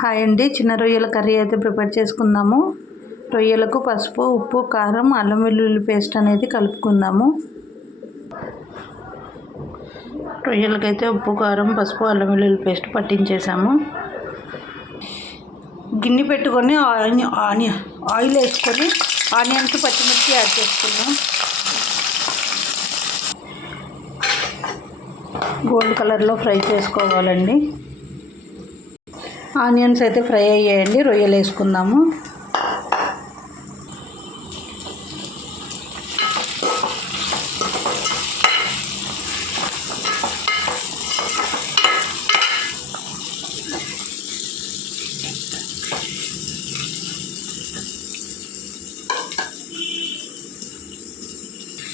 Hi అండి, చిన్న రొయ్యల కర్రీ అయితే ప్రిపేర్ చేసుకుందాము. రొయ్యలకు పసుపు, ఉప్పు, కారం, అల్లం వెల్లుల్లి పేస్ట్ అనేది కలుపుకుందాము. రొయ్యలకైతే ఉప్పు, కారం, పసుపు, అల్లం వెల్లుల్లి పేస్ట్ పట్టించేసాము. గిన్నె పెట్టుకొని ఆయిల్ వేసుకొని ఆనియన్స్, పచ్చిమిర్చి యాడ్ చేసుకున్నాం. గోల్డ్ కలర్లో ఫ్రై చేసుకోవాలండి. ఆనియన్స్ అయితే ఫ్రై అయ్యాయండి. రొయ్యలు వేసుకుందాము.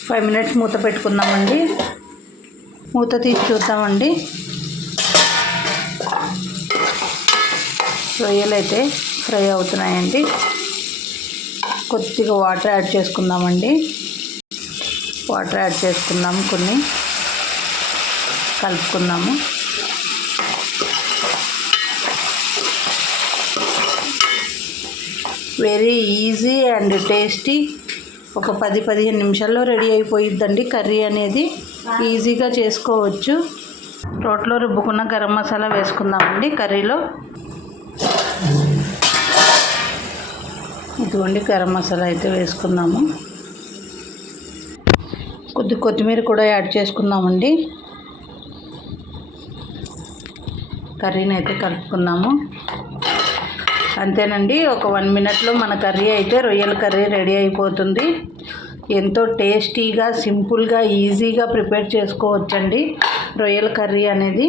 ఫైవ్ మినిట్స్ మూత పెట్టుకుందామండి. మూత తీసి చూద్దామండి. రొయ్యలు అయితే ఫ్రై అవుతున్నాయండి. కొద్దిగా వాటర్ యాడ్ చేసుకుందామండి. వాటర్ యాడ్ చేసుకుందాము, కొన్ని కలుపుకుందాము. Very easy and tasty. ఒక 10-15 నిమిషాల్లో రెడీ అయిపోయిద్దండి కర్రీ అనేది. ఈజీగా చేసుకోవచ్చు. రోట్లో రుబ్బుకున్న గరం మసాలా వేసుకుందామండి కర్రీలో. ఇదిగోండి గరం మసాలా అయితే వేసుకుందాము. కొత్తిమీర కూడా యాడ్ చేసుకుందామండి. కర్రీని అయితే కలుపుకుందాము. అంతేనండి, ఒక 1 మినిట్లో మన కర్రీ అయితే రొయ్యల కర్రీ రెడీ అయిపోతుంది. ఎంతో టేస్టీగా, సింపుల్గా, ఈజీగా ప్రిపేర్ చేసుకోవచ్చండి రొయ్యల కర్రీ అనేది.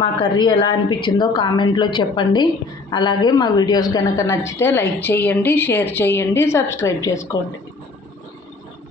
మా కర్రీ ఎలా అనిపించిందో కామెంట్లో చెప్పండి. అలాగే మా వీడియోస్ కనుక నచ్చితే లైక్ చేయండి, షేర్ చేయండి, సబ్స్క్రైబ్ చేసుకోండి.